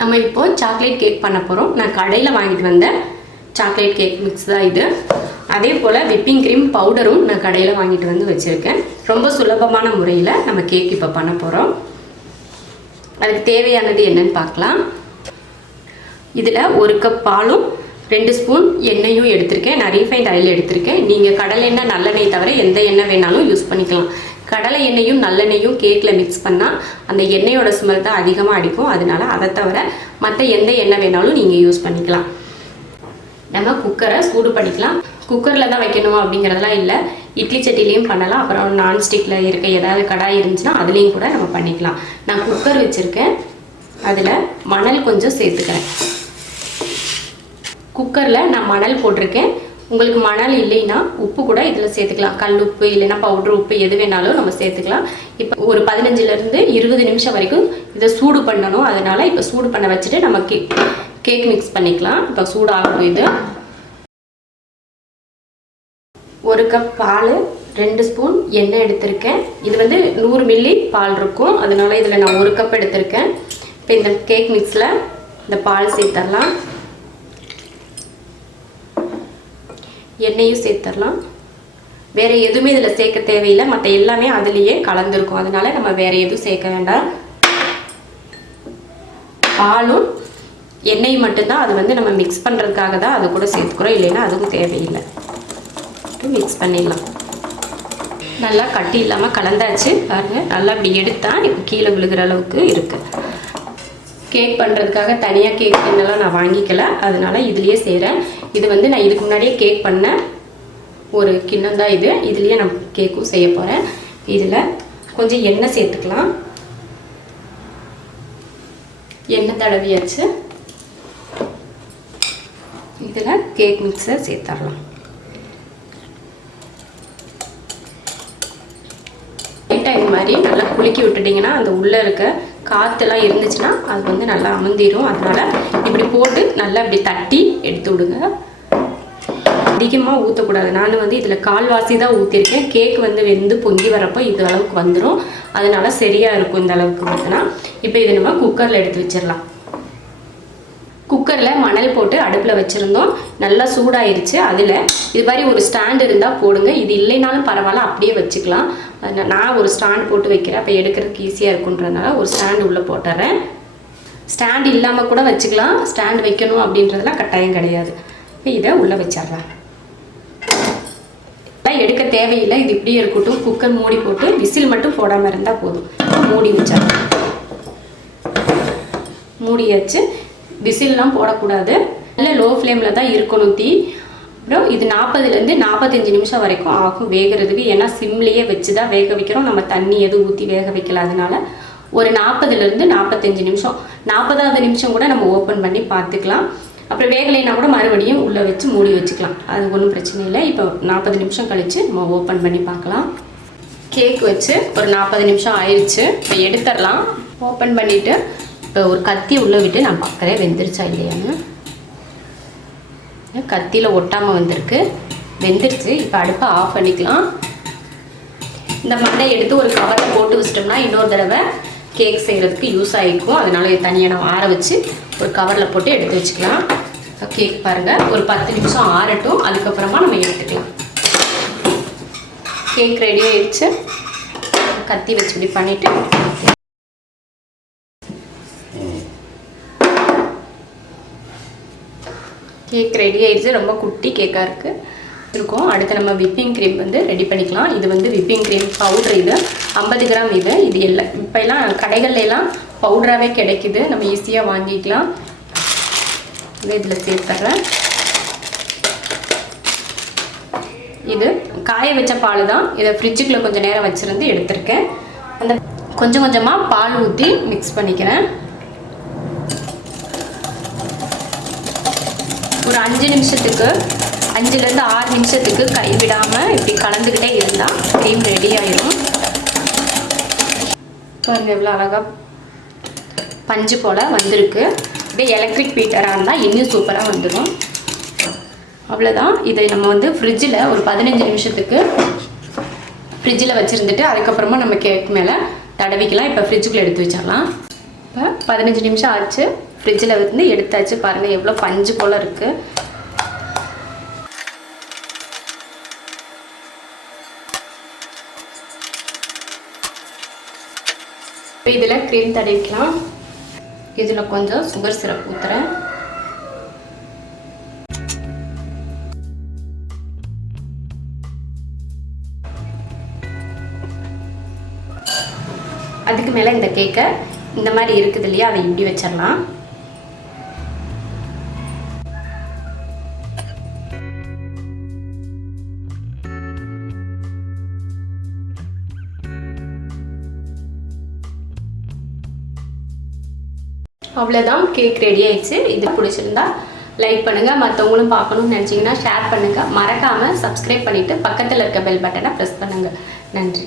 நம்ம இப்போ chocolate cake பண்ண போகிறோம் நான் கடையில் வாங்கிட்டு வந்த சாக்லேட் கேக் மிக்ஸ் தான் இது. அதே போல் விப்பிங் க்ரீம் பவுடரும் நான் கடையில் வாங்கிட்டு வந்து வச்சுருக்கேன். ரொம்ப சுலபமான முறையில் நம்ம கேக் இப்போ பண்ண போகிறோம் அதுக்கு தேவையானது என்னன்னு பார்க்கலாம். இதில் ஒரு கப் பாலும் ரெண்டு ஸ்பூன் எண்ணெயும் எடுத்திருக்கேன். நான் ரீஃபைண்ட் ஆயில் எடுத்திருக்கேன். நீங்கள் கடலை எண்ணெய் நல்லெண்ணெய் தவிர எந்த எண்ணெய் வேணாலும் யூஸ் பண்ணிக்கலாம். கடலை எண்ணெயும் நல்லெண்ணெயும் கேக்கில் மிக்ஸ் பண்ணால் அந்த எண்ணெயோட ஸ்மெல் தான் அதிகமாக அடிக்கும். அதனால அதை தவிர மற்ற எந்த எண்ணெய் வேணாலும் நீங்கள் யூஸ் பண்ணிக்கலாம். நம்ம குக்கரை சூடு பண்ணிக்கலாம். குக்கரில் தான் வைக்கணும் அப்படிங்கிறதெல்லாம் இல்லை. இட்லி சட்டிலையும் பண்ணலாம். அப்புறம் நான்ஸ்டிக்கில் இருக்க ஏதாவது கடாய் இருந்துச்சுன்னா அதுலேயும் கூட நம்ம பண்ணிக்கலாம். நான் குக்கர் வச்சுருக்கேன். அதில் மணல் கொஞ்சம் சேர்த்துக்கிறேன். குக்கரில் நான் மணல் போட்டிருக்கேன். உங்களுக்கு மணல் இல்லைன்னா உப்பு கூட இதில் சேர்த்துக்கலாம். கல் உப்பு இல்லைன்னா பவுட்ரு உப்பு எது வேணாலும் நம்ம சேர்த்துக்கலாம். இப்போ ஒரு பதினஞ்சுலேருந்து இருபது நிமிஷம் வரைக்கும் இதை சூடு பண்ணணும். அதனால் இப்போ சூடு பண்ண வச்சுட்டு நம்ம கேக் கேக் மிக்ஸ் பண்ணிக்கலாம். இப்போ சூடாகும் இது ஒரு கப் பால் ரெண்டு ஸ்பூன் எண்ணெய் எடுத்திருக்கேன். இது வந்து நூறு மில்லி பால் இருக்கும். அதனால் இதில் நான் ஒரு கப் எடுத்திருக்கேன். இப்போ இந்த கேக் மிக்ஸில் இந்த பால் சேர்த்துடலாம் எண்ணெயும் சேர்த்துடலாம் வேறு எதுவுமே இதில் சேர்க்க தேவையில்லை. மற்ற எல்லாமே அதுலேயே கலந்துருக்கும். அதனால நம்ம வேறு எதுவும் சேர்க்க வேண்டாம். பாலும் எண்ணெய் மட்டும்தான். அது வந்து நம்ம மிக்ஸ் பண்ணுறதுக்காக தான் அது கூட சேர்த்துக்கிறோம். இல்லைன்னா அதுவும் தேவையில்லை. மிக்ஸ் பண்ணிடலாம். நல்லா கட்டி இல்லாமல் கலந்தாச்சு. பாருங்கள் நல்லா அப்படி எடுத்தால் இப்போ கீழே விழுகிற அளவுக்கு இருக்குது கேக் பண்ணுறதுக்காக தனியாக கேக் என்னெல்லாம் நான் வாங்கிக்கல. அதனால இதுலேயே செய்கிறேன் இது வந்து நான் இதுக்கு முன்னாடியே கேக் பண்ண ஒரு கிண்ணம் தான் இது. இதுலேயே நான் கேக்கும் செய்ய போகிறேன் இதில் கொஞ்சம் எண்ணெய் சேர்த்துக்கலாம். எண்ணெய் தடவியாச்சு. இதில் கேக் மிக்ஸை சேர்த்துடலாம் லைட்டாக இது மாதிரி நல்லா குலுக்கி விட்டுட்டிங்கன்னா அந்த உள்ளே இருக்க காற்றுலாம் இருந்துச்சுன்னா அது வந்து நல்லா அமர்ந்திடும் அதனால் இப்படி போட்டு நல்லா இப்படி தட்டி எடுத்து விடுங்க. அதிகமாக ஊற்றக்கூடாது நான் வந்து இதில் கால்வாசி தான் ஊற்றிருக்கேன் கேக் வந்து வெந்து பொங்கி வரப்போ இது அளவுக்கு வந்துடும் அதனால சரியாக இருக்கும் இந்த அளவுக்கு பார்த்தோன்னா இப்போ இதை நம்ம குக்கரில் எடுத்து வச்சிடலாம். குக்கரில் மணல் போட்டு அடுப்பில் வச்சுருந்தோம். நல்லா சூடாயிருச்சு. அதில் இது மாதிரி ஒரு ஸ்டாண்ட் இருந்தால் போடுங்க. இது இல்லைனாலும் பரவாயில்ல அப்படியே வச்சுக்கலாம். நான் ஒரு ஸ்டாண்ட் போட்டு வைக்கிறேன். அப்போ எடுக்கிறதுக்கு ஈஸியாக இருக்குன்றதுனால ஒரு ஸ்டாண்ட் உள்ளே போட்டுறேன். ஸ்டாண்ட் இல்லாமல் கூட வச்சுக்கலாம். ஸ்டாண்ட் வைக்கணும் அப்படின்றதுலாம் கட்டாயம் கிடையாது. இப்போ இதை உள்ளே வச்சிடுறேன் எடுக்க தேவையில்லை. இது இப்படியே இருக்கட்டும். குக்கர் மூடி போட்டு விசில் மட்டும் போடாமல் இருந்தால் போதும். மூடி வச்சிடறேன் மூடியாச்சு. விசில்லாம் போடக்கூடாது. நல்ல லோ ஃப்ளேமில் தான் இருக்கணும் தீ. அப்புறம் இது நாற்பதுலேருந்து நாற்பத்தஞ்சு நிமிஷம் வரைக்கும் ஆகும் வேகிறதுக்கு. ஏன்னா சிம்லேயே வச்சு தான் வேக வைக்கிறோம். நம்ம தண்ணி எதுவும் ஊற்றி வேக வைக்கல அதனால. ஒரு நாற்பதுலேருந்து நாற்பத்தஞ்சு நிமிஷம். நாற்பதாவது நிமிஷம் கூட நம்ம ஓப்பன் பண்ணி பார்த்துக்கலாம். அப்புறம் வேகலைன்னா கூட மறுபடியும் உள்ளே வச்சு மூடி வச்சுக்கலாம். அது ஒன்றும் பிரச்சனை இல்லை. இப்போ நாற்பது நிமிஷம் கழித்து நம்ம ஓப்பன் பண்ணி பார்க்கலாம். கேக் வச்சு ஒரு நாற்பது நிமிஷம் ஆயிடுச்சு இப்போ எடுத்துடலாம். ஓப்பன் பண்ணிவிட்டு இப்போ ஒரு கத்தி உள்ளே விட்டு நான் பார்க்குறேன் வெந்துருச்சா இல்லையான்னு. கத்தியில் ஒட்டாமல் வந்திருக்கு? வெந்துருச்சு. இப்போ அடுப்பை ஆஃப் பண்ணிக்கலாம். இந்த மண்டை எடுத்து ஒரு கவரில் போட்டு வச்சிட்டோம்னா இன்னொரு தடவை கேக் செய்கிறதுக்கு யூஸ் ஆகிருக்கும். அதனால இது தனியாக நம்ம ஆற வச்சு ஒரு கவரில் போட்டு எடுத்து வச்சுக்கலாம். கேக் பாருங்கள் ஒரு பத்து நிமிஷம் ஆறட்டும். அதுக்கப்புறமா நம்ம எடுத்துக்கலாம். கேக் ரெடி ஆயிடுச்சு. கத்தி வச்சு இப்படி பண்ணிவிட்டு கேக் ரெடி ஆயிடுச்சு. ரொம்ப குட்டி கேக்காக இருக்குது இருக்கும். அடுத்து நம்ம விப்பிங் க்ரீம் வந்து ரெடி பண்ணிக்கலாம். இது வந்து விப்பிங் க்ரீம் பவுடர் இது. ஐம்பது கிராம் இது. இது எல்லாம் இப்போ எல்லாம் கடைகள்ல பவுடராகவே கிடைக்குது. நம்ம ஈஸியாக வாங்கிக்கலாம். இது இதில் சேர்த்துறேன். இது காய வச்ச பால் தான். இதை ஃப்ரிட்ஜுக்குள்ளே கொஞ்சம் நேரம் வச்சுருந்து எடுத்திருக்கேன். அந்த கொஞ்சம் கொஞ்சமாக பால் ஊற்றி மிக்ஸ் பண்ணிக்கிறேன். ஒரு அஞ்சு நிமிஷத்துக்கு அஞ்சுலேருந்து ஆறு நிமிஷத்துக்கு கைவிடாமல் இப்படி கலந்துக்கிட்டே இருந்தால் க்ரீம் ரெடி ஆயிடும் பாருங்க எவ்வளோ அழகாக பஞ்சு போல் வந்திருக்கு. அப்படியே எலக்ட்ரிக் பீட்டராக இருந்தால் இன்னும் சூப்பராக வந்துடும் அவ்வளோதான் இதை நம்ம வந்து ஃப்ரிட்ஜில் ஒரு பதினஞ்சு நிமிஷத்துக்கு ஃப்ரிட்ஜில் வச்சுருந்துட்டு அதுக்கப்புறமா நம்ம கேக் மேலே தடவிக்கலாம். இப்போ ஃப்ரிட்ஜுக்குள்ளே எடுத்து வச்சிடலாம். இப்போ பதினஞ்சு நிமிஷம் ஆச்சு. ஃப்ரிட்ஜில் வந்து எடுத்தாச்சு பாருங்கள் எவ்வளோ பஞ்சு போல் இருக்குது இப்போ இதில் க்ரீம் தடவிக்கலாம். இதில் கொஞ்சம் சுகர் சிரப் ஊற்றுறேன் அதுக்கு மேலே இந்த கேக்கை இந்த மாதிரி இருக்குது இல்லையா அதை இப்படி வச்சிடலாம். அவ்வளோதான் கேக் ரெடி ஆயிடுச்சு. இது பிடிச்சிருந்தா லைக் பண்ணுங்கள் மற்றவங்களும் பார்க்கணும்னு நினச்சிங்கன்னா ஷேர் பண்ணுங்கள் மறக்காமல் சப்ஸ்கிரைப் பண்ணிவிட்டு பக்கத்தில் இருக்க பெல் பட்டனை ப்ரெஸ் பண்ணுங்கள் நன்றி.